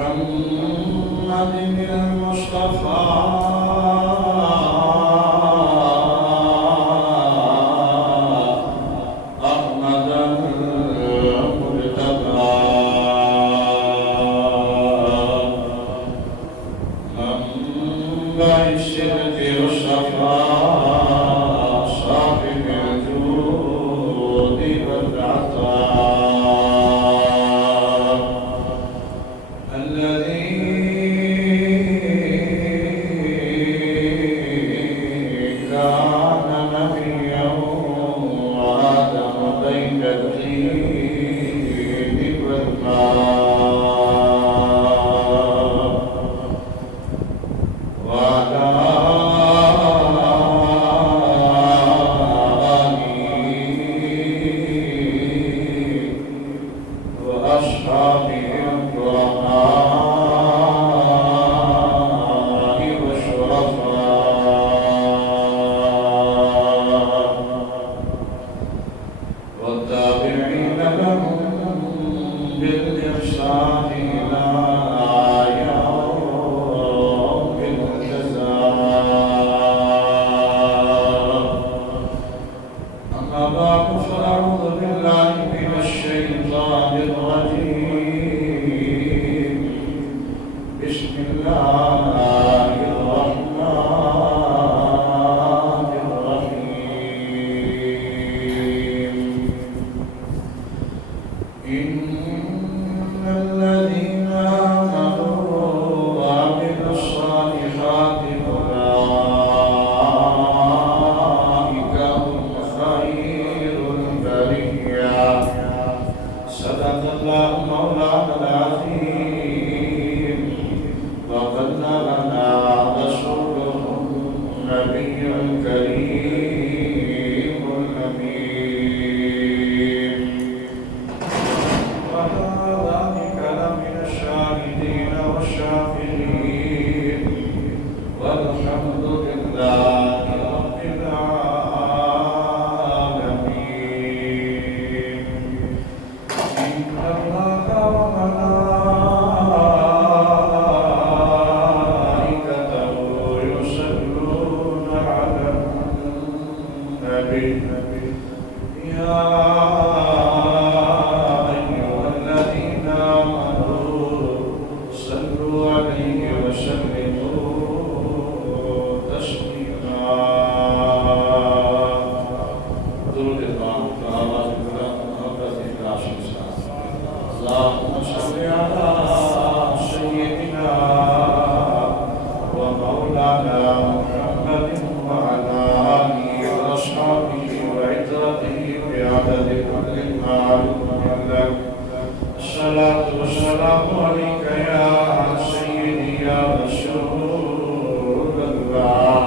محمد المصطفى أحمد المرتضى منبع الصدق والصفاء صاحب الجود والعطاء الذي كان نبيا وآدم بين الدين والماء وعلى آله وأصحابه الكرماء والشرفاء والتابعين لهم بالإحسان إلى يوم الجزاء أما بعد فأعوذ بالله من الشيطان الرجيم بسم الله الرحمن الرحيم إن الذين آمنوا وعملوا الصالحات أولئك هم خير البرية صدق الله مولانا العظيم وبلغنا رسوله النبي الكريم الأمين وهذا كلام من الشاهدين والشاكرين والحمد لله رب العالمين إن الله وملائكته يصلون على النبي يا أيها الذين آمنوا صلوا عليه وسلموا تسليما درود پاک کا آواز بلند محبت اخلاص کے ساتھ اللهم صل على سيدنا ومولانا محمد وعلى آله وأصحابه وعترته بعدد كل معلوم لك الصلاة والسلام عليك يا سيدي يا رسول الله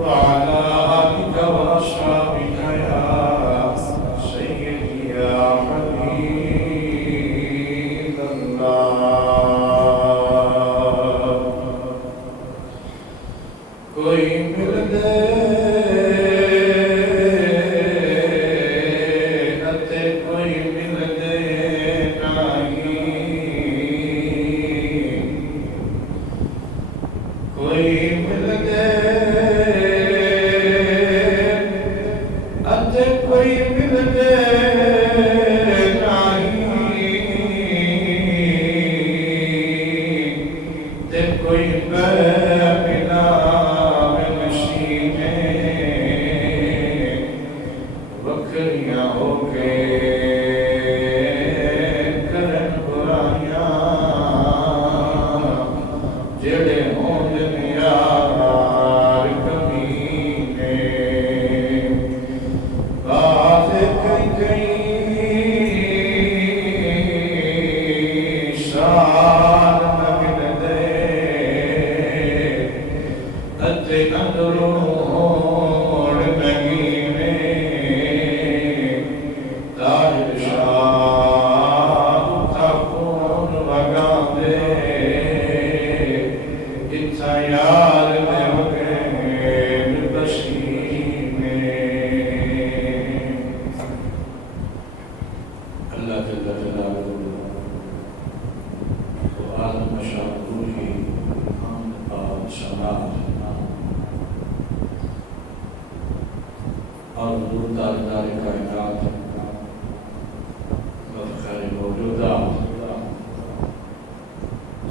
وعلى آلك وأصحابك يا سيدي يا حبيب الله کوئی مل دے اتے کوئی مل دے نہیں کوئی مل دے اتے کوئی مل دے نہیں تے کوئی بلا وکھریاں ہو کے کرن برائیاں جڑے ہون یار کمینے باز کئی کئی سال نہ مل دے اتے اندروں اللہ جل جلالہ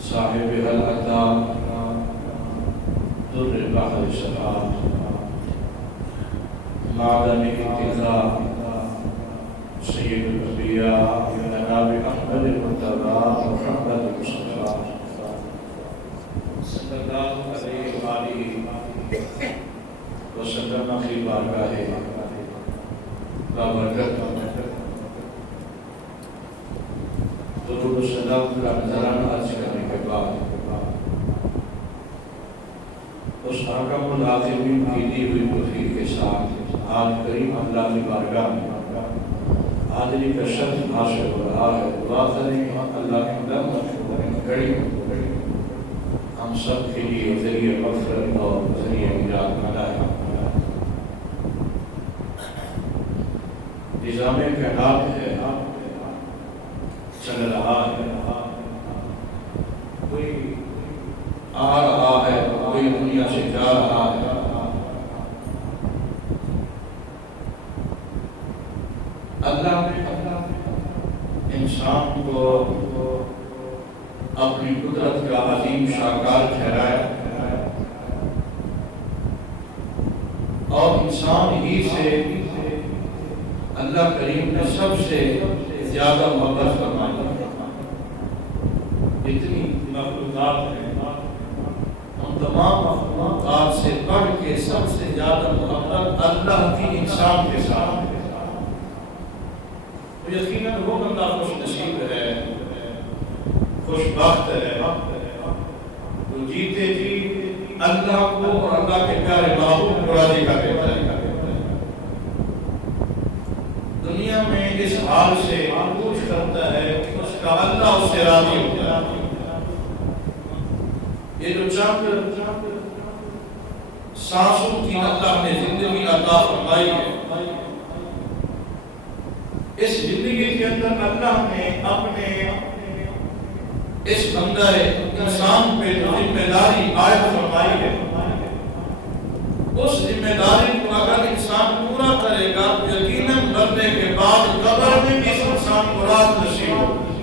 صاحب العطا در البحر شفا معدن اتقاء سید الانبیاء جناب احمد المرتضی محمد مصطفیٰ صلی اللہ علیہ وآلہ وسلم کی بارگاہ بابرکت درود و سلام کا نذرانہ عرض کرنے کے بعد اس حکم العاقبین کی دی ہوئی توفیق کے ساتھ آج کریم اللہ کی بارگاہ میں حاضری کا شرف حاصل ہو رہا ہے۔ دعا کریں اللہ کی قدم کڑی ہم سب کے لیے ذریعہ مغفرت اور ذریعہ نجات بنائے۔ نظام کائنات ہے، چل رہا ہے، کوئی آ رہا ہے، کوئی دنیا سے جا رہا ہے۔ اللہ نے انسان کو اپنی قدرت کا عظیم شاہکار ٹھہرایا اور انسان ہی سے اللہ کریم نے سب سے زیادہ محبت فرمائی۔ اتنی مخلوقات ہیں، ہم تمام مخلوقات سے بڑھ کے سب سے زیادہ محبت اللہ کی انسان کے ساتھ ہے۔ تو یقیناً وہ بندہ خوش نصیب ہے، خوش بخت ہے تو جیتے جی اللہ کو اور اللہ کے پیارے محبوب کو راضی کر دیتا ہے۔ دنیا میں اس حال سے پوچھ کرتا ہے کہ اس کا اللہ اس سے راضی ہوتا ہے۔ یہ جو چند سانسوں کی اللہ نے زندگی عطا فرمائی ہے، اس زندگی کے اندر اللہ نے اپنے اس بندہ انسان پہ جو ذمہ داری عائد فرمائی ہے، اس ذمہ داری کو اگر انسان پورا کرے گا تو یقیناً مرنے کے بعد قبر میں بھی اس انسان کو راحت نصیب ہوگی۔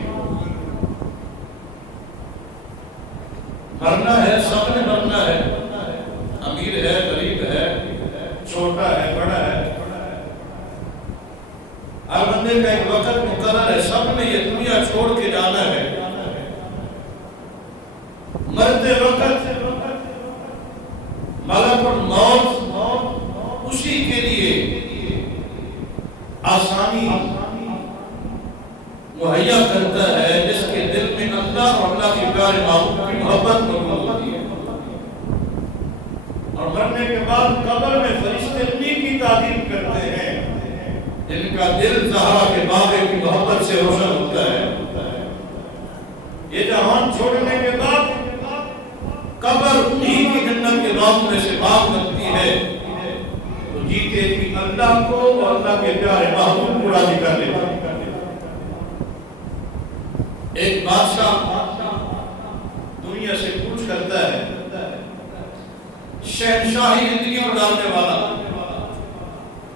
مرنا ہے، سب نے مرنا ہے، امیر ہے، غریب ہے، چھوٹا ہے، بڑا ہے، ہر بندے کا ایک وقت مقرر ہے، سب نے یہ دنیا چھوڑ کے جانا ہے۔ مرتے وقت ملک الموت اسی کے لیے آسانی مہیا کرتا ہے جس کے دل میں اللہ اور اللہ کے پیارے محبوب کی محبت موجود ہوتی ہے۔ اور مرنے کے بعد قبر میں فرشتے انہی کی تعظیم کرتے ہیں جن کا دل زہرا کے بابے کی محبت سے روشن ہوتا ہے۔ یہ جہان چھوڑنے کے بعد قبر انہی کی جنت کے باغوں میں سے باغ بنتی ہے تو جیتے جی اللہ کو اور اللہ کے پیارے محبوب کو راضی کر لیتا۔ ایک بادشاہ دنیا سے پوچھ کرتا ہے، شہنشاہی زندگی گزارنے والا،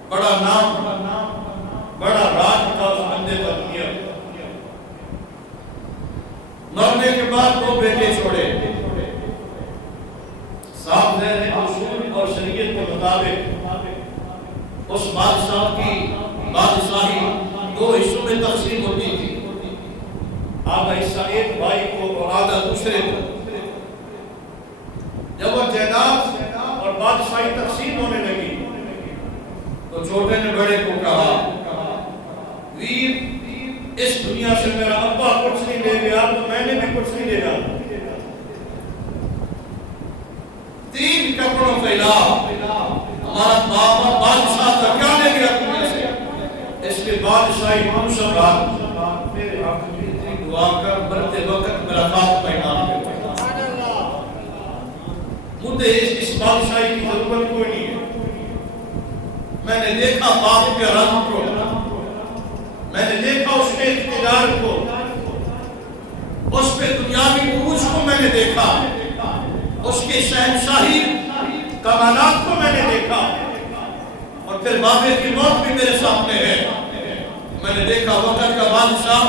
بڑا نام، بڑا راج تھا اس بندے کا دنیا۔ مرنے کے بعد دو بیٹے چھوڑے، صاحب نے اصول اور شریعت کے مطابق اس بادشاہ کی بادشاہی دو حصوں میں تقسیم ہوتی تھی، آدھا حصہ ایک بھائی کو اور آدھا دوسرے کو۔ جب وہ جائیداد اور بادشاہی تقسیم ہونے لگی تو چھوٹے نے بڑے کو کہا، ویر اس دنیا سے میرا ابا کچھ نہیں لے گیا تو میں نے بھی کچھ نہیں لینا۔ 3 کپڑوں کا علاوہ ہمارا بابا بادشاہ کا کیا لے گیا دنیا سے؟ اس کے بادشاہی منصب رات میرے حق میں اتنی دعا کر مرتے وقت میرا خاتمہ امام پہ ہوا۔ مجھے اس بادشاہی کی ضرورت کوئی نہیں ہے۔ میں نے دیکھا باپ کے رنگ کو، میں نے دیکھا اس کے اقتدار کو، اس پہ دنیاوی عروج کو میں نے دیکھا، اس کے شہنشاہی کمالات کو میں نے دیکھا، اور پھر بابے کی موت بھی میرے سامنے ہے۔ میں نے دیکھا وقت کا بادشاہ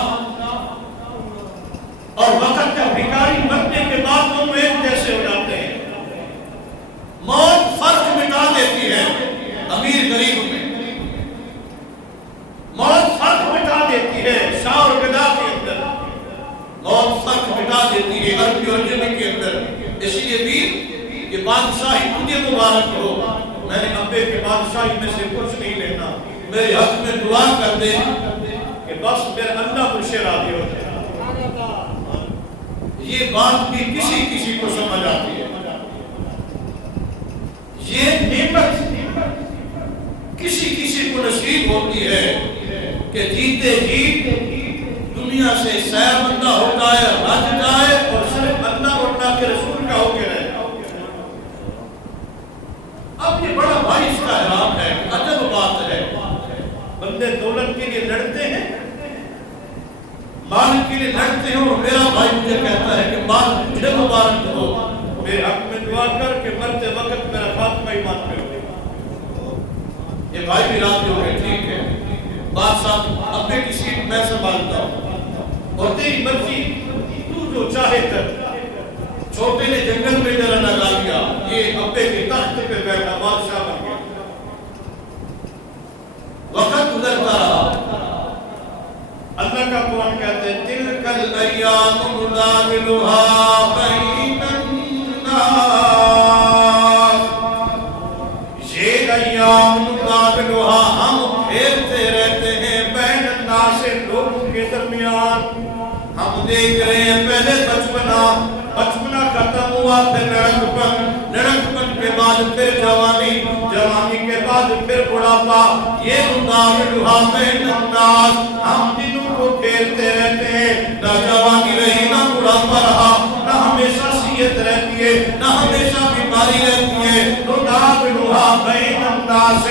اور وقت کا بھکاری بننے مرنے کے بعد دونوں ایک جیسے ہو جاتے ہیں. موت فرق مٹا دیتی ہے امیر غریب میں. موت فرق مٹا دیتی ہے شاہ اور گدا کے اندر. موت فرق مٹا دیتی ہے عربی اور عجمی کے اندر. اس لیے بھی یہ بادشاہی تجھے مبارک ہو. میں نے ابے کے بادشاہی میں سے کچھ نہیں لینا. میرے حق میں دعا کر دے کہ بس میرا اللہ مجھ سے راضی ہو جائے. یہ بات بھی کسی کسی کو سمجھ آتی ہے. یہ نعمت کسی کسی کو نصیب ہوتی ہے کہ جیتے جی دنیا سے سیر بندہ ہو جائے, حج جائے اور صرف اللہ اور اللہ کے رسول کا ہو کے رہے. اب یہ بڑا بھائی اس کا حرام ہے. عجب بات ہے, بندے دولت کے لیے لڑتے ہیں, مال کے لیے لڑتے ہیں, اور میرا بھائی مجھے کہتا ہے کہ مال مجھے مبارک ہو. میرے حق میں دعا کر کہ مرتے وقت میرا خاتمہ ایمان پہ ہو. یہ بھائی بھی راضی ہو گئے, ٹھیک ہے بات صاحب ابے کی سیٹ میں سنبھالتا ہوں اور تیری مرضی تو جو چاہے کر. چھوٹے نے جنگل میں جرا لگا لیا, یہ ابے کے تخت پہ بیٹھا بادشاہ بن گیا. وقت گزرتا رہا. اللہ کا قرآن کہتے ہیں تلک الایام نداولها بین الناس. یہ ایام نداولها ہم پھیرتے رہتے ہیں بین الناس, لوگوں کے درمیان. ہم دیکھ رہے ہیں پہلے بچپنا ختم ہوا, پھر لڑکپن کے بعد پھر جوانی, جوانی کے بعد پھر بڑھاپا. یہ نداولها بین الناس, ہم دنوں کو پھیرتے رہتے ہیں. نہ جوانی رہی نہ بڑھاپا رہا, نہ ہمیشہ صحت رہتی ہے نہ ہمیشہ بیماری رہتی ہے. نداولها بین الناس,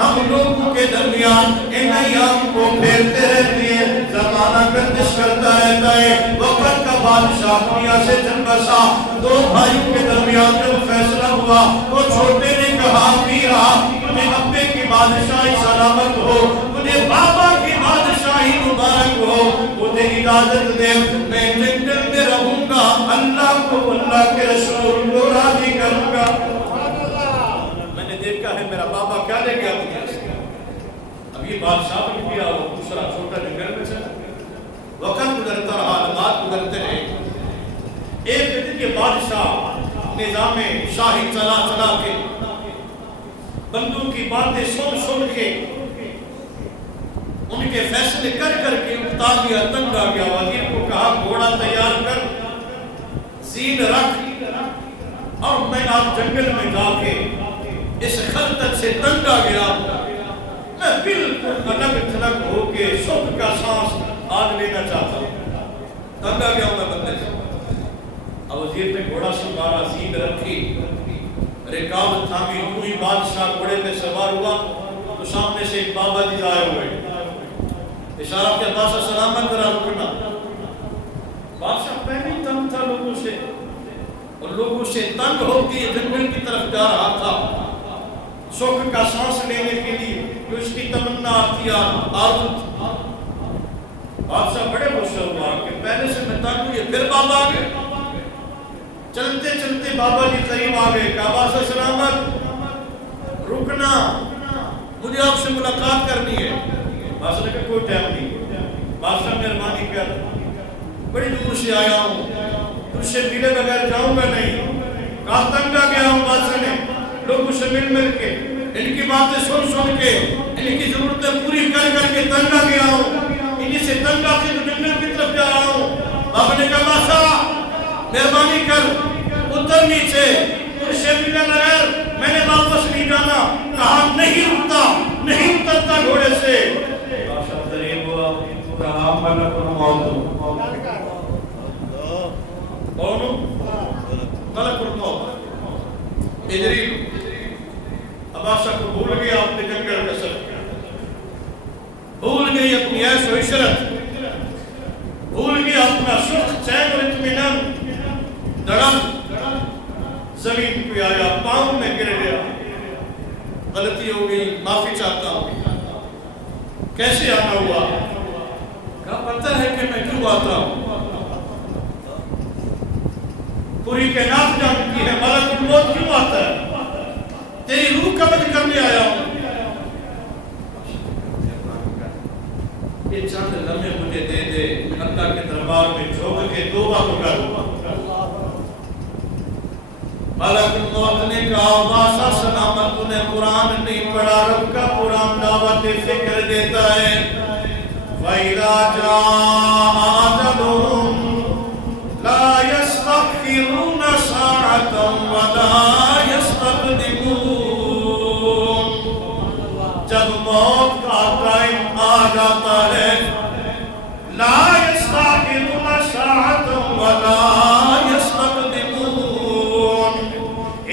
ہم لوگوں کے درمیان ان ایام کو پھیرتے رہتے ہیں. زمانہ گردش کرتا رہتا ہے. وقت کا بادشاہ دنیا سے چل بسا. دو بھائیوں کے درمیان جب فیصلہ ہوا تو چھوٹے نے کہا میرا تجھے ابے کی بادشاہی سلامت ہو, تجھے بابا کی بادشاہی مبارک ہو, مجھے اجازت دے میں جنگل میں رہوں گا, اللہ کو اللہ کے رسول کو راضی کروں گا. میں نے دیکھا ہے میرا بابا کیا لے گیا مجھے. اب یہ بادشاہ بن گیا, وہ دوسرا چھوٹا جنگل میں چلا. وقت گزرتا رہا, لمحات گزرتے رہے. ایک دن یہ بادشاہ نظام شاہی چلا چلا کے بندوں کی باتیں سن سن کے ان کے فیصلے کر کر کے اکتا گیا, تنگ آ گیا. وزیر کو کہا گھوڑا تیار کر, زین رکھ, اور میں آپ جنگل میں جا کے اس خلطت سے تنگ آ گیا. میں بالکل الگ تھلگ ہو کے سکھ کا سانس آج لینا چاہتا ہوں. تنگ آ گیا ہوں میں بندے سے. اب وزیر نے گھوڑا سنبھالا, زین رکھی, رکاب تھامی. یوں ہی بادشاہ گھوڑے پہ سوار ہوا تو سامنے سے ایک بابا جی ظاہر ہوئے. اشارہ کے بادشاہ سلامت کرا رکنا. بادشاہ پہلے ہی تنگ تھا لوگوں سے, اور لوگوں سے تنگ ہو کے جنگل کی طرف جا رہا تھا سکھ کا سانس لینے کے لیے, کہ اس کی تمنا آتی آرزو تھی. بادشاہ بڑے غصے ہوا کہ پہلے سے میں تنگ ہوئی, پھر بابا آ گئے. چلتے چلتے بابا جی قریب آ گئے. کہا بادشاہ سلامت, رکنا, مجھے آپ سے ملاقات کرنی ہے. بادشاہ نے کہا کوئی ٹائم نہیں. بادشاہ مہربانی کر, بڑی دور سے آیا ہوں, تجھ سے ملے بغیر جاؤں گا نہیں. کہا تنگ آ گیا ہوں بادشاہ نے, لوگوں سے مل کے ان کی باتیں سن سن کے ان کی ضرورتیں پوری کر کر کے تنگ آ گیا ہوں. انہی سے تنگ آ کے جنگل کی طرف جا رہا ہوں. بابا نے کہا بادشاہ مہربانی کر, اتر نیچے, تجھ سے ملے بغیر میں نے واپس نہیں جانا. کہا نہیں رکتا, نہیں اترتا گھوڑے سے. بادشاہ قریب ہوا, کہا ملک الموت. کون؟ ملک الموت, اجریل. اب بادشاہ کو بھول گیا اپنے جنگل کا سر, بھول گئی اپنی عیش و عشرت, بھول گیا اپنا سکھ چین اور اطمینان. دڑم زمین پہ آیا, پاؤں میں گر گیا. غلطی ہو گئی, معافی چاہتا ہوں. کیسے آنا ہوا؟ کہا پتہ ہے کہ میں کیوں آتا ہوں. پوری کائنات جانتی ہے ملک الموت کیوں آتا ہے؟ تیری روح قبض کرنے آیا ہوں۔ یہ چند لمحے مجھے دے دے، اللہ کے دربار میں جھوک کے توبہ تو کروں۔ ملک الموت نے کہا بادشاہ سلامت تو نے قرآن نہیں پڑھا، رب کا قرآن دعوت فکر دیتا ہے۔ وَإِذَا جَاءَ أَجَلُهُمْ لَا يَسْتَأْخِرُونَ سَاعَةً وَلَا يَسْتَقْدِمُونَ۔ جب موت کا ٹائم آ جاتا ہے، لا يَسْتَأْخِرُونَ سَاعَةً وَلَا يَسْتَقْدِمُونَ،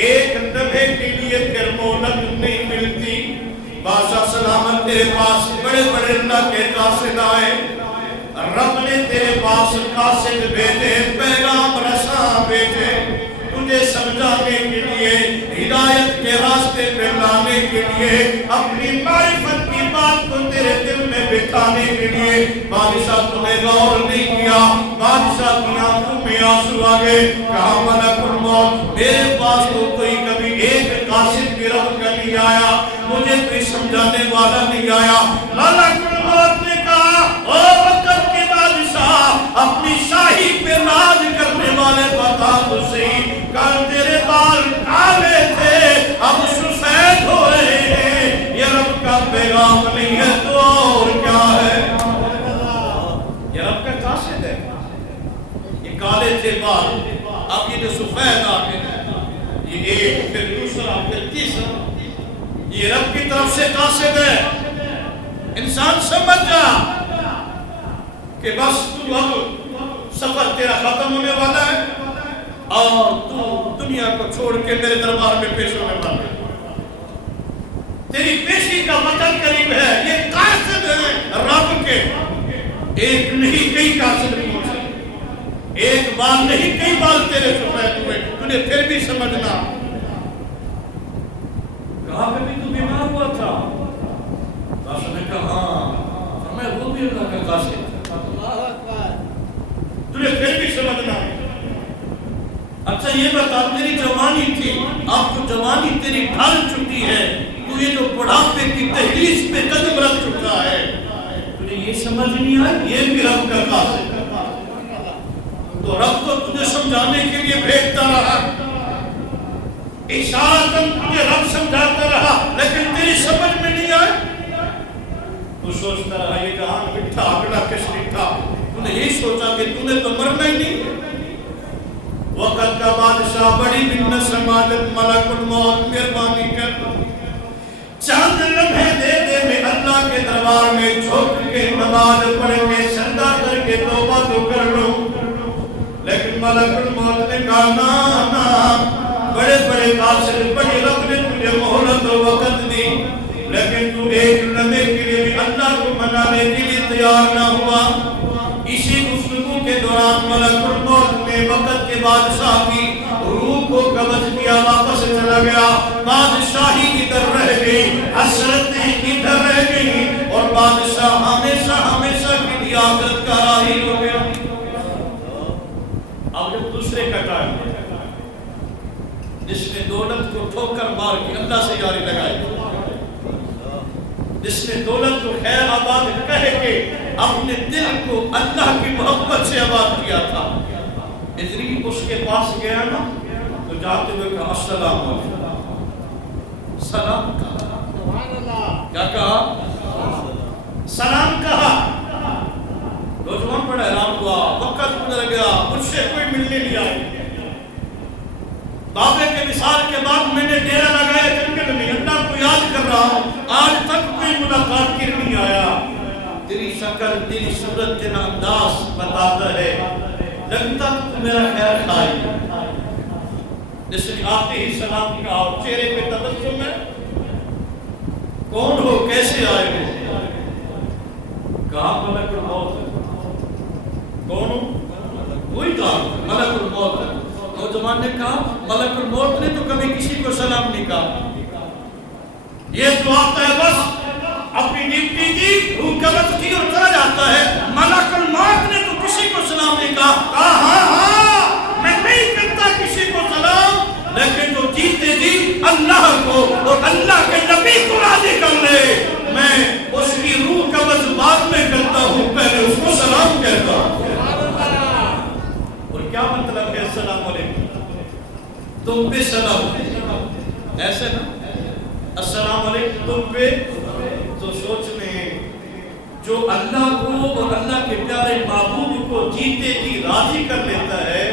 ایک لمحے کے لیے پھر مہلت نہیں ملتی۔ بادشاہ سلامت تیرے پاس بڑے بڑے اللہ کے قاصد آئے، رب نے تیرے پاس قاصد بھیجے، پیغام رساں بھیجے، تجھے سمجھانے کے لیے، ہدایت کے راستے پہ لانے کے لیے، اپنی معرفت کی بات کو تیرے دل میں بٹھانے کے لیے۔ بادشاہ تمہیں غور نہیں کیا، بادشاہ کی آنکھوں میں آنسو آ گئے، کہا ملک الموت میرے پاس تو کوئی کبھی ایک قاصد کی رب کا نہیں آیا، مجھے کوئی سمجھانے والا نہیں آیا۔ ملک الموت نے کہا او وقت کے بادشاہ، اپنی شاہی پہ راج کرنے والے بتا تو صحیح، کل تیرے بال کالے تھے اب سفید ہو رہے ہیں، یہ رب کا پیغام نہیں ہے تو اور کیا ہے؟ یہ رب کا قاصد ہے، یہ کالے تھے بال اب یہ جو سفید آ گئے، یہ ایک پھر دوسرا پھر تیسرا، یہ رب کی طرف سے قاصد ہے۔ انسان سمجھ جا کہ بس تو اب سفر تیرا ختم ہونے والا ہے اور تو دنیا کو چھوڑ کے میرے دربار میں پیش ہونے والا ہے، تیری پیشی کا وقت قریب ہے۔ یہ قاصد ہے رب کے، ایک نہیں کئی قاصد پہنچے، ایک بال نہیں کئی بال تیرے سفید ہوئے، تجھے پھر بھی سمجھنا۔ کہا کہ بھی تو بیمار ہوا تھا؟ بادشاہ نے کہا ہاں، میں وہ بھی اللہ کا قاصد ہے، تجھے پھر بھی سمجھنا۔ اچھا یہ بتا تیری جوانی تھی، اب تو جوانی تیری ڈھل چکی ہے، تو یہ جو بڑھاپے کی تہلیز پہ قدم رکھ چکا ہے، تجھے یہ سمجھ نہیں آئی یہ بھی رب کا قاصد ہے۔ تو رب تو تجھے سمجھانے کے لیے بھیجتا رہا، اشارتاً تجھے رب سمجھاتا رہا، لیکن تیری سمجھ میں نہیں آئی۔ تو سوچتا رہا یہ جہان مٹھا اگلا کس لکھا، تو نے یہی سوچا کہ تو نے تو مرنا ہی نہیں۔ وقت کا بادشاہ بڑی منت سماجت ملک الموت مہربانی کر چند لمحے دے دے، میں اللہ کے دربار میں جھوک کے نماز پڑھ کے سجدہ کر کے توبہ تو کر لوں۔ لیکن ملک الموت نے کہا نا، بڑے بڑے قاصد بڑے رب نے تجھے مہلت و وقت دی، لیکن تو ایک لمحے کے لیے بھی اللہ کو منانے کے لیے تیار نہ ہوا۔ اسی گفتگو کے دوران ملک الموت نے وقت کے بادشاہ کی روح کو قبض کیا، واپس چلا گیا، بادشاہی ادھر رہ گئی، حسرتیں ادھر رہ گئی، اور بادشاہ ہمیشہ ہمیشہ کے لیے آخرت کا راہی ہو گیا۔ اب جب دوسرے کا ٹائم جس نے دولت کو ٹھوکر مار کے اللہ سے یاری لگائی، جس نے دولت کو خیر آباد کہہ کے اپنے دل کو اللہ کی محبت سے آباد کیا تھا، ادری اس کے پاس گیا نا تو جاتے ہوئے کہا السلام علیکم، سلام کہا، کیا کہا؟ سلام کہا۔ نوجوان بڑا حیران ہوا، وقت گزر گیا، مجھ سے کوئی ملنے نہیں آئی، بابے کے وصال کے بعد میں نے ڈیرا لگایا جنگل میں، اللہ کو یاد کر رہا ہوں، آج تک کوئی ملاقات کر نہیں آیا۔ تیری شکل تیری صورت تیرا انداز بتاتا ہے لگتا تو میرا خیر خواہی، جس نے آتے ہی سلام کہا، چہرے پہ تبسم ہے، کون ہو کیسے آئے ہو؟ کہا ملک الموت ہے۔ کون ہو؟ وہی کہا ملک الموت ہے۔ نوجوان نے کہا ملک الموت نے تو کبھی کسی کو سلام نہیں کہا، یہ تو آتا ہے بس اپنی ڈیوٹی کی روح قبض کی اور چلا جاتا ہے۔ ملک الموت نے تو کسی کو سلام نہیں کہا، ہاں میں نہیں کرتا کسی اللہ کے نبی کو راضی کر لے، میں اس کی روح قبض بعد میں کرتا ہوں، پہلے اس کو سلام کہتا ہوں۔ اور کیا مطلب ہے السلام علیکم؟ تم پہ سلام، ایسے نا السلام علیکم تم پہ، تو سوچ لیں جو اللہ کو اور اللہ کے پیارے محبوب کو جیتے جی راضی کر لیتا ہے،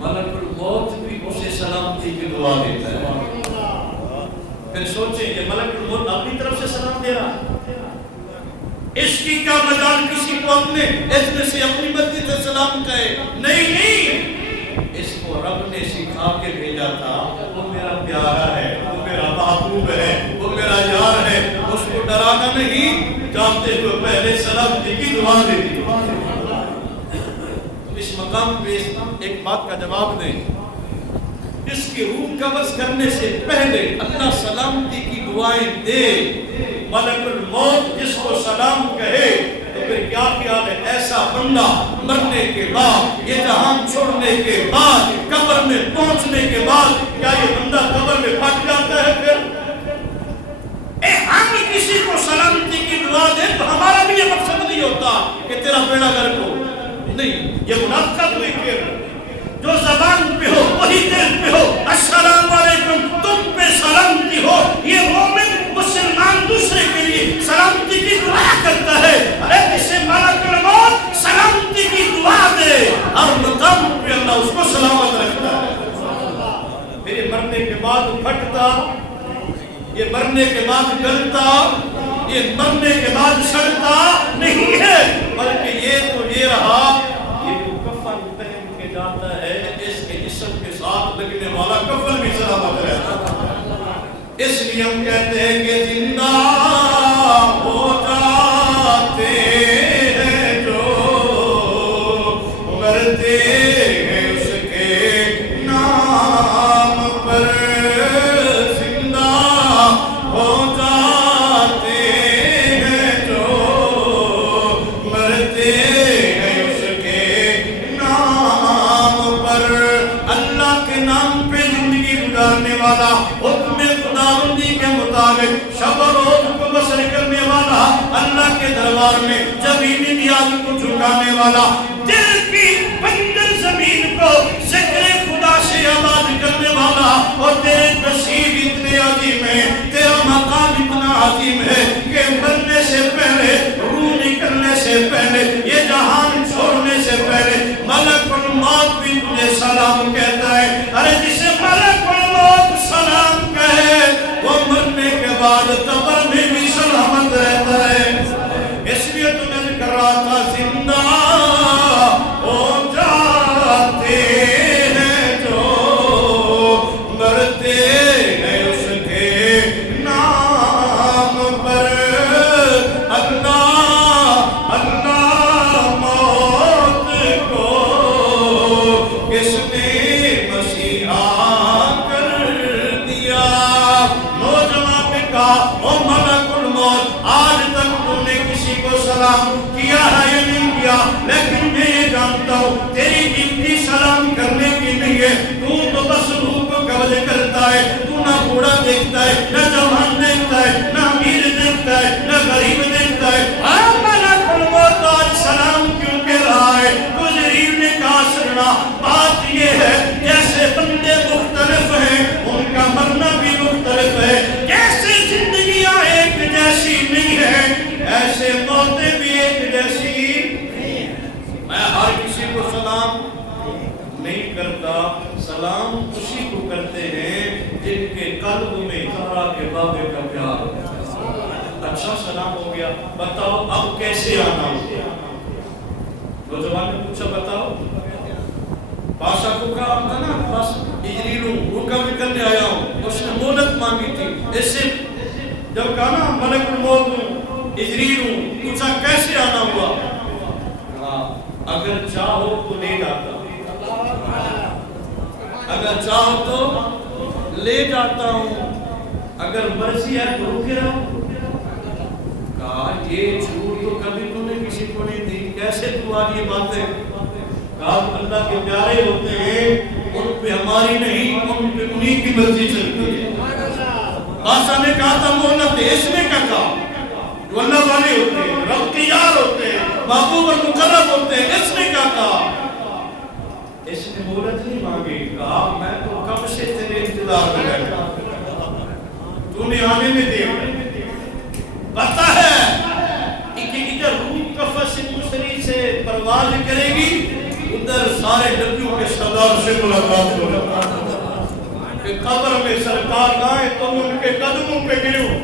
ملک الموت بھی اسے سلامتی کی دعا دیتا ہے۔ پھر سوچیں کہ ملک الموت اپنی طرف سے سلام دے رہا ہے، اس کی کیا مجال کسی کو اپنے اذن سے اپنی مرضی سے سلام کہے؟ نہیں، اس کو رب نے سکھا کے بھیجا تھا، وہ میرا پیارا ہے، وہ میرا محبوب ہے، وہ میرا یار ہے، اس کو ڈرانا نہیں، جانتے ہوئے پہلے سلامتی کی دعا دے دی۔ اس مقام پہ ایک بات کا جواب دیں، اس کی روح قبض کرنے سے پہلے اللہ سلامتی کی دعائیں دے، ملک الموت جس کو سلام کہے، تو پھر کیا خیال ہے ایسا بندہ مرنے کے بعد، یہ جہان چھوڑنے کے بعد، قبر میں پہنچنے کے بعد، کیا یہ بندہ قبر میں پھٹ جاتا ہے؟ پھر ہم کسی کو سلامتی کی دعا دیں تو ہمارا بھی یہ مقصد نہیں ہوتا کہ تیرا بیڑا گرک ہو، نہیں، یہ منافقت ہوئی کہ جو زبان پہ ہو وہی دل پہ ہو، السلام علیکم تم پہ سلامتی ہو، یہ مومن مسلمان دوسرے کے لیے سلامتی کی دعا کرتا ہے۔ ارے جسے ملک الموت سلامتی کی دعا دے، ہر مقام پہ اللہ اس کو سلامت رکھتا ہے۔ پھر مرنے کے بعد پھٹتا، یہ مرنے کے بعد گلتا، یہ مرنے کے بعد سڑتا نہیں ہے، بلکہ یہ تو یہ رہا، یہ جو کفن پہن کے جاتا ہے، اس کے جسم کے ساتھ لگنے والا کفن بھی سلامت رہتا۔ اس لیے ہم کہتے ہیں کہ زندہ ہو جاتے ہیں جو مرتے ہیں اس کے نام پر، حکم خداوندی کے مطابق شب و روز کو بسر کرنے والا، اللہ کے دربار میں زمینی نیاز کو جھکانے والا، دل کی بندر زمین کو ذکر خدا سے آباد کرنے والا، اور تیرے نصیب اتنے عظیم ہے، تیرا مقام اتنا عظیم ہے کہ مرنے سے پہلے، روح نکلنے سے پہلے، یہ جہان چھوڑنے سے پہلے ملک الموت بھی تجھے سلام کہتا ہے۔ ارے جسے ملک الموت سلام کہے وہ مرنے کے بعد قبر میں بھی سلامت رہتا ہے۔ اس لیے تو میں کر رہا تھا، زندہ ہو جاتے ہیں جو مرتے ہیں اس کے نام پر، اللہ اللہ موت کو کس نے مسیحا او ملک الموت، آج تک تم نے کسی کو سلام کیا ہے یا نہیں کیا، لیکن میں یہ جانتا ہوں تیری ڈیوٹی سلام کرنے کی نہیں ہے، تو بس روح کو قبض کرتا ہے، تو نہ بوڑھا دیکھتا ہے، نہ جوان دیکھتا ہے، نہ امیر دیکھتا ہے، نہ غریب دیکھتا ہے۔ اے ملک الموت آج سلام کیوں کہہ رہا ہے؟ گزریل نے کہا سننا، بات یہ ہے جیسے بندے مختلف ہیں ان کا مرنا بھی مختلف ہے، جیسے زندگیاں ایک جیسی نہیں ہے ایسے موتیں بھی ایک جیسی۔ میں ہر کسی کو سلام نہیں کرتا، سلام اسی کو کرتے ہیں جن کے قلب میں زہرا کے بابے کا پیار ہے۔ اچھا سلام ہو گیا، بتاؤ اب کیسے آنا ہو؟ نوجوان نے پوچھا بتاؤ، بادشاہ کو کہا تھا نا بس اجریل ہوں، حکم کرنے آیا ہوں، اس نے مہلت مانگی تھی، اس سے جب کہا نا ملک الموت ہوں، اجریل ہوں، پوچھا کیسے آنا ہوا؟ کہا اگر چاہو تو لے جاتا، اگر چاہو تو لے جاتا ہوں، اگر مرضی ہے تو رکے رہو۔ کہا یہ جھوٹ تو کبھی تو نے کسی کو نہیں دی، کیسے تو آج یہ باتیں؟ کہا اللہ کے پیارے ہوتے ہیں، ان پہ ہماری نہیں، ان پہ انہی کی مرضی چلتی ہے۔ بادشاہ نے کہا تھا مہلت دے، اس نے کیا کہا؟ جو اللہ والے ہوتے ہیں، رب کے یار ہوتے ہیں، محبوب اور مقرب ہوتے ہیں، اس نے کیا کہا؟ اس نے مہلت نہیں مانگی، کہا میں تو کب سے تیرے انتظار میں بیٹھا، تو نے آنے میں دیر پتا ہے کہ ادھر روح قفص مصری سے پرواز کرے گی، ادھر سارے نبیوں کے سردار سے ملاقات ہوگا کہ قبر میں سرکار آئے تو ان کے قدموں پہ گروں،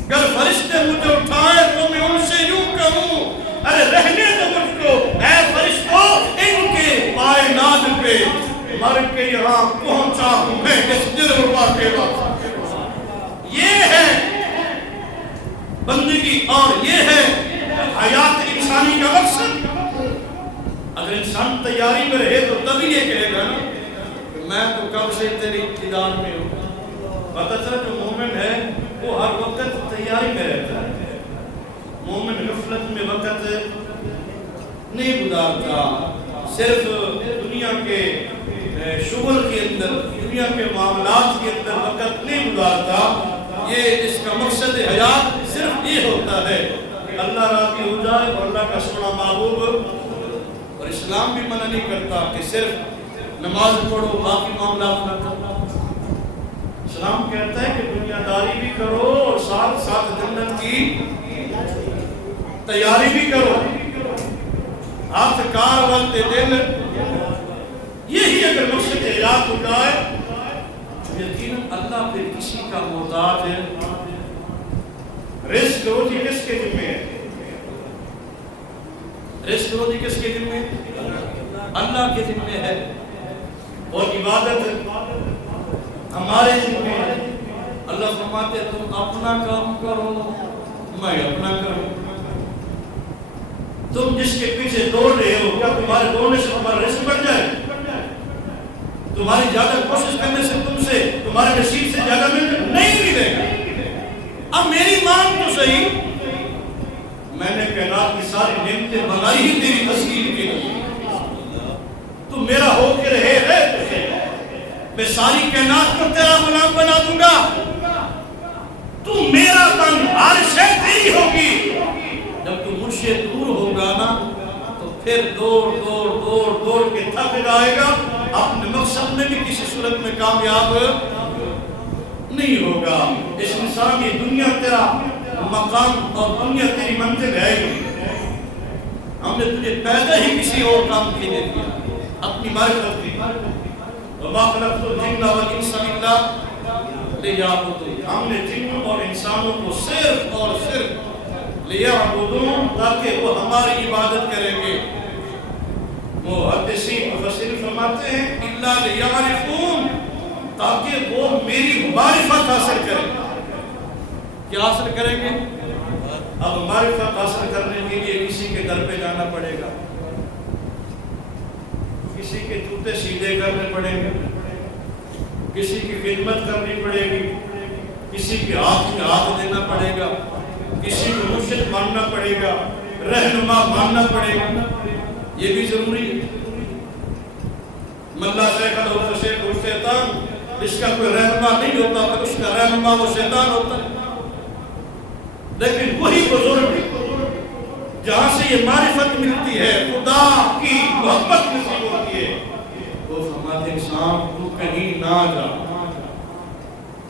اگر فرشتے مجھے اٹھائے تو میں ان سے یوں کہوں ارے رہنے دو مجھ کو اے فرشتوں، ان کے پائے ناز پہ مر کے یہاں پہنچا ہوں میں اس دل ربا کے وقت۔ یہ ہے بندگی اور یہ ہے حیات انسانی کا مقصد۔ اگر انسان تیاری میں رہے تو تب یہ کہے گا نا کہ میں تو کب سے تیری انتظار میں ہوں۔ پتہ چلا جو مومن ہے وہ ہر وقت تیاری میں رہتا ہے، مومن غفلت میں وقت نہیں گزارتا، صرف دنیا کے شغل کے اندر، دنیا کے معاملات کے اندر وقت نہیں گزارتا۔ یہ اس کا مقصد حیات صرف یہ ہوتا ہے کہ اللہ راضی ہو جائے اور اللہ کا سونا محبوب، اور اسلام بھی منع نہیں کرتا کہ صرف نماز پڑھو باقی معاملات نہ کرو۔ اسلام کہتا ہے کہ دنیا داری بھی کرو اور ساتھ ساتھ جنت کی تیاری بھی کرو، ہاتھ کار والتے دل۔ یہی اگر مقصد حیات ہو جائے یقیناً اللہ پھر کسی کا محتاج ہے۔ رزق روزی کس کے ذمہ ہے؟ رزق روزی کس کے ذمہ ہے؟ اللہ کے ذمہ ہے، اور عبادت ہمارے ذمہ ہے۔ اللہ فرماتے ہیں تم اپنا کام کرو میں اپنا کروں۔ تم جس کے پیچھے دوڑ رہے ہو کیا تمہارے دوڑنے سے تمہارا رزق بڑھ جائے؟ تمہاری زیادہ کوشش کرنے سے تم سے تمہارے نصیب سے زیادہ نہیں ملے گا۔ اب میری مان تو صحیح، میں نے کائنات کی ساری نعمتیں بنائی ہی تیری تسکین کے لیے، تو میرا ہو کے رہے تجھے، میں ساری کائنات کو تیرا غلام بنا دوں گا، تو میرا تن ہر شے تیری ہوگی۔ جب تو مجھ سے دور ہوگا نا تو پھر دوڑ دوڑ دوڑ دوڑ کے تھک جائے گا، اپنے مقصد میں بھی کسی صورت میں کامیاب نہیں ہوگا۔ اس انسان یہ دنیا تیرا مقام اور دنیا تیری منزل ہے ہی، ہم نے تجھے پیدا ہی کسی اور کام کے لیے دیا، اپنی معرفت کی۔ وَمَا خَلَقْتُ الْجِنَّ وَالْإِنسَ إِلَّا لِيَعْبُدُونِ، ہم نے جنوں اور انسانوں کو صرف اور صرف لِيَعْبُدُونَ تاکہ وہ ہماری عبادت کریں گے۔ محدثین مفسرین فرماتے ہیں اِلَّا لِيَعْرِفُونَ تاکہ وہ میری معرفت حاصل کریں۔ کیا حاصل کریں گے؟ اب معرفت حاصل کرنے کے لیے کسی کے در پہ جانا پڑے گا، کسی کے جوتے سیدھے کرنے پڑیں گے، کسی کی خدمت کرنی پڑے گی، کسی کے ہاتھ میں ہاتھ دینا پڑے گا، کسی کو مرشد ماننا پڑے گا، رہنما ماننا پڑے گا، یہ بھی ضروری ہے۔ ملا شیخ الشیخ الشیطان، اس کا کوئی رہنما نہیں ہوتا پھر اس کا رہنما وہ شیطان ہوتا ہے۔ لیکن وہی بزرگ جہاں سے یہ معرفت ملتی ہے، خدا کی محبت نصیب ہوتی ہے، وہ فرماتے انسان تو کہیں نہ جا،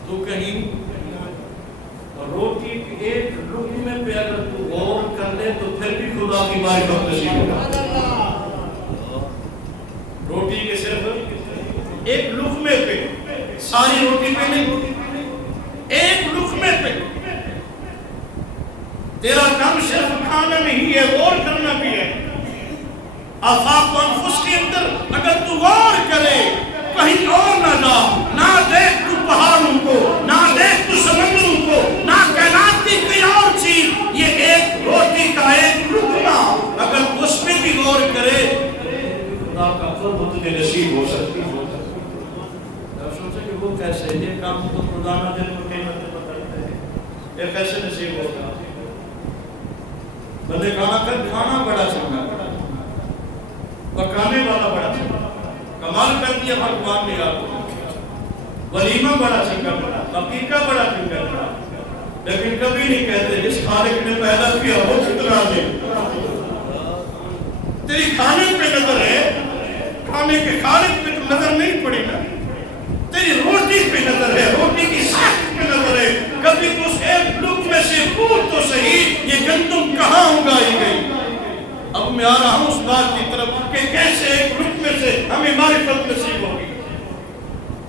تو کہیں روٹی کی ایک لقمے پہ اگر تو غور کر لے تو پھر بھی خدا کی معرفت نصیب ہوگا۔ روٹی کے صرف ایک لقمے پہ، ساری روٹی پہ نہیں، ایک لقمے پہ تیرا کام صرف کھانا نہیں ہے، غور کرنا بھی ہے۔ آفاق و انفس کے اندر اگر تو غور کرے، کہیں اور نہ جا، نہ دیکھ تو پہاڑوں کو، نہ دیکھ تو سمندروں کو، نہ کائنات کی کوئی اور چیز، یہ ایک روٹی کا ایک لقمہ اگر اس میں بھی غور کرے خدا کا قرب تجھے نصیب ہو سکتی ہے۔ جب سوچے کہ وہ کیسے، یہ کام تو روزانہ دن کو قیمت میں بتاتے ہیں، یہ کیسے نصیب ہوگا؟ بندے کھانا بڑا چنگا، پکانے والا بڑا چنگا، کمال کر دیا بھگوان نے آپ کو، ولیمہ بڑا چنگا بنا، حقیقہ بڑا کیوں کرتا لیکن کبھی نہیں کہتے جس خالق نے پیدا کیا وہ کتنا دے. تیری کھانے پہ نظر ہے, کھانے کے خالق پہ تو نظر نہیں پڑی نا. تیری روٹی پہ نظر ہے, روٹی کی ساخت پہ نظر ہے. کبھی تو اس ایک لقمے سے پوچھ تو صحیح یہ گندم کہاں اگائی گئی. اب میں آ رہا ہوں اس بات کی طرف کہ کیسے ایک لقمے سے ہمیں معرفت نصیب ہوگی.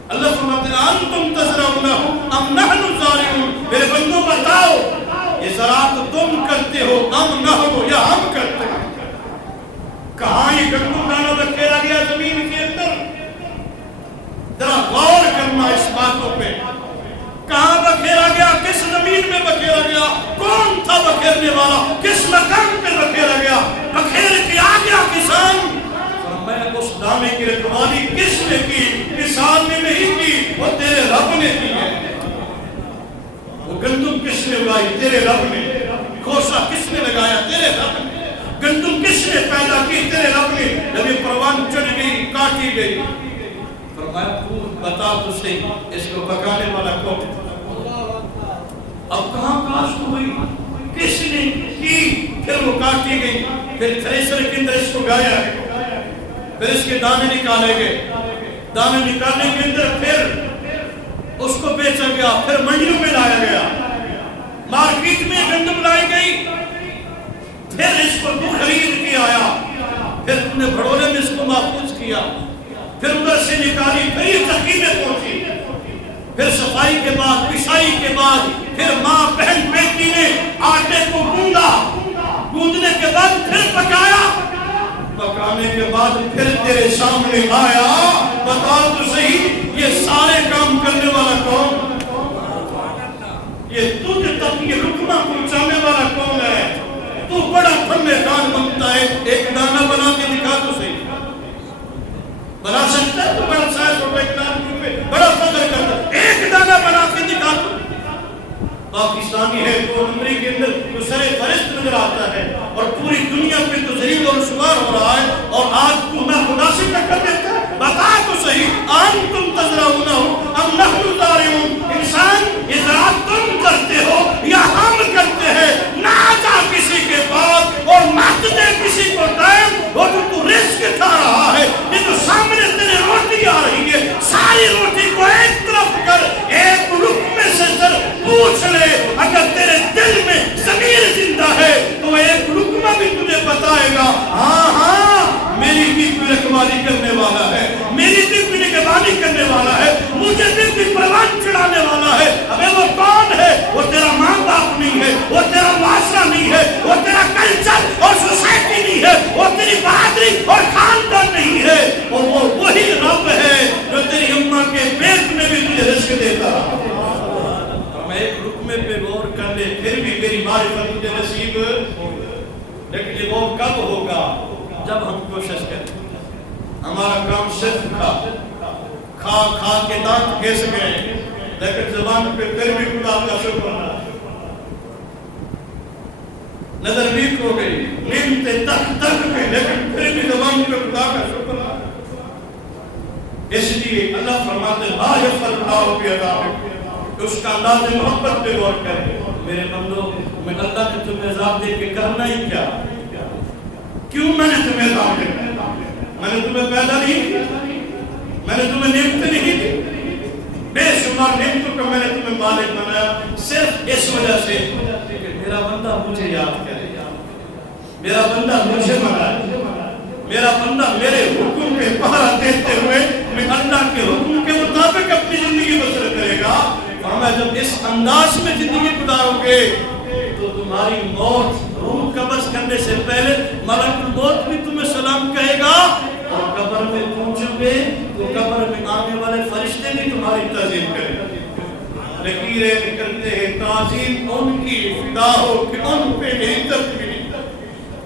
اللہ فرماتے ہیں انتم تزرعونہ ام نحن الزارعون. میرے بندوں بتاؤ یہ زراعت تم کرتے ہو ام نحن یا ہم کرتے ہیں. کہاں یہ گندم دانہ بکھیرا گیا زمین کے اندر؟ ذرا غور کرنا اس باتوں پہ. کہاں بکھیرا گیا, کس زمین میں بکھیرا گیا, کون تھا بکھیرنے والا, کس مقام پہ بکھیرا گیا, بکھیر کے آ گیا کسان. فرمایا اس دانے کی رکھوالی کس نے کی؟ کسان نے نہیں کی, وہ تیرے رب نے کی ہے. وہ گندم کس نے اگائی؟ تیرے رب نے. کھوسا کس نے لگایا؟ تیرے رب نے. گندم کس نے پیدا کی؟ تیرے رب نے. جب یہ پروان چڑھ گئی, کاٹی گئی, فرمایا تو بتا تو صحیح اس کو پکانے والا کون؟ اب کہاں کاشت ہوئی, کس نے کی؟ پھر وہ کاٹی گئی, پھر تھریسر کے اندر اس کو گایا, پھر اس کے دانے نکالے گئے, دانے نکالنے کے اندر پھر اس کو بیچا گیا, پھر منڈیوں میں لایا گیا, مارکیٹ میں گندم لائی گئی, پھر اس کو تو خرید کے آیا, پھر تم نے بھڑولے میں اس کو محفوظ کیا, پھر ادھر سے نکالی, پھر یہ چکی میں پہنچی, پھر صفائی کے بعد, پسائی کے بعد, پھر ماں بہن بیٹی نے آٹے کو گوندا, گوندنے کے بعد پھر پکایا, پکانے کے بعد پھر تیرے سامنے آیا. بتاؤ تو صحیح یہ سارے کام کرنے والا کون؟ یہ تجھ تک یہ رکمہ پہنچانے والا کون ہے؟ تو بڑا فن کان بنتا ہے, ایک دانہ بنا کے دکھا تو صحیح. بنا سکتا ہے تو بڑا سائز اور ٹیکنالوجی پہ بڑا فخر کرتا ہے, ایک دانہ بنا کے دکھا تو. پاکستانی ہے تو عمری کے اندر تو سرے فرشت نظر آتا ہے, اور پوری دنیا پہ تو ذلیل اور رسوا ہو رہا ہے, اور آج تو میں خدا سے ٹکر دیتا ہے. بتا تو صحیح انتم تزرعونہ ام نحن الزارعون. انسان یہ زراعت تم کرتے ہو یا ہم کرتے ہیں؟ نہ جا کسی کے پاس اور مت دے کسی کو ٹائم. وہ تو رزق کھا رہا ہے, یہ تو سامنے تیرے روٹی آ رہی ہے, ساری روٹی کو ایک طرف کر, ایک لقمے سے سر پوچھ لے. اگر تیرے دل میں ضمیر زندہ ہے تو ایک لقمہ بھی تجھے بتائے گا ہاں ہاں میری بھی رکھوالی کرنے والا ہے, میری بھی نگہبانی کرنے والا ہے, مجھے بھی پروان چڑھانے والا ہے. ابے وہ کون ہے؟ وہ تیرا ماں باپ نہیں ہے, وہ تیرا معاشرہ نہیں ہے, وہ تیرا کلچر اور سوسائٹی نہیں ہے, وہ تیری برادری اور خاندان نہیں ہے, اور وہ وہی رب ہے جو تیری اماں کے پیٹ میں بھی تجھے رزق دیتا. میں ایک رکمے پہ غور کر لے, پھر بھی میری معرفت تجھے نصیب. لیکن یہ غور کب ہوگا؟ جب ہم کوشش کریں. ہمارا کام صرف کھا کھا کے دانت گھس گئے, لیکن زبان پہ پھر بھی خدا کا شکر نہ, نظر ویک ہو گئی, نیمتے تک پہ, لیکن پھر بھی زبان پہ خدا کا شکر نہ. اس لیے اللہ فرماتے ہیں لا یفعل اللہ بعذابکم, اس کا انداز محبت پہ غور کریں. میرے بندو, میں اللہ نے تمہیں عذاب دے کے کرنا ہی کیا؟ کیوں میں نے تمہیں عذاب دے؟ میں نے تمہیں پیدا نہیں کیا, میں نے تمہیں نعمت نہیں دی, بے شمار نعمتوں کا میں نے تمہیں مالک بنایا, صرف اس وجہ سے کہ میرا بندہ مجھے یاد کرے, میرا بندہ مجھے منائے, میرا بندہ میرے حکم پہ پہرا دیتے ہوئے میں اللہ کے حکم کے مطابق اپنی زندگی بسر کرے گا. اور میں جب اس انداز میں زندگی گزارو گے تو تمہاری موت, روح قبض کرنے سے پہلے ملک الموت بھی تمہیں سلام کہے گا, اور قبر میں پہنچو گے تو قبر میں آنے والے فرشتے بھی تمہاری تعظیم کریں گے. لکیریں نکلتے ہیں تعظیم ان کی فدا ہو کہ ان پہ عزت ملی.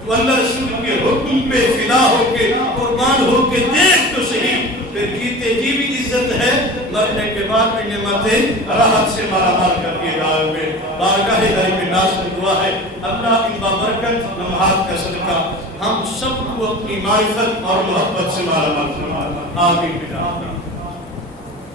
تو اللہ رسول کے حکم پہ فدا ہو کے قربان ہو کے دیکھ تو صحیح, پھر جیتے جی بھی عزت ہے, مرنے کے بعد بھی نعمتیں راحت سے مارا مار کر کے دار میں. بارگاہ غریب ناز میں دعا ہے اللہ ان بابرکت لمحات کا صدقہ ہم سب کو اپنی معرفت اور محبت سے مارا مار. آمین.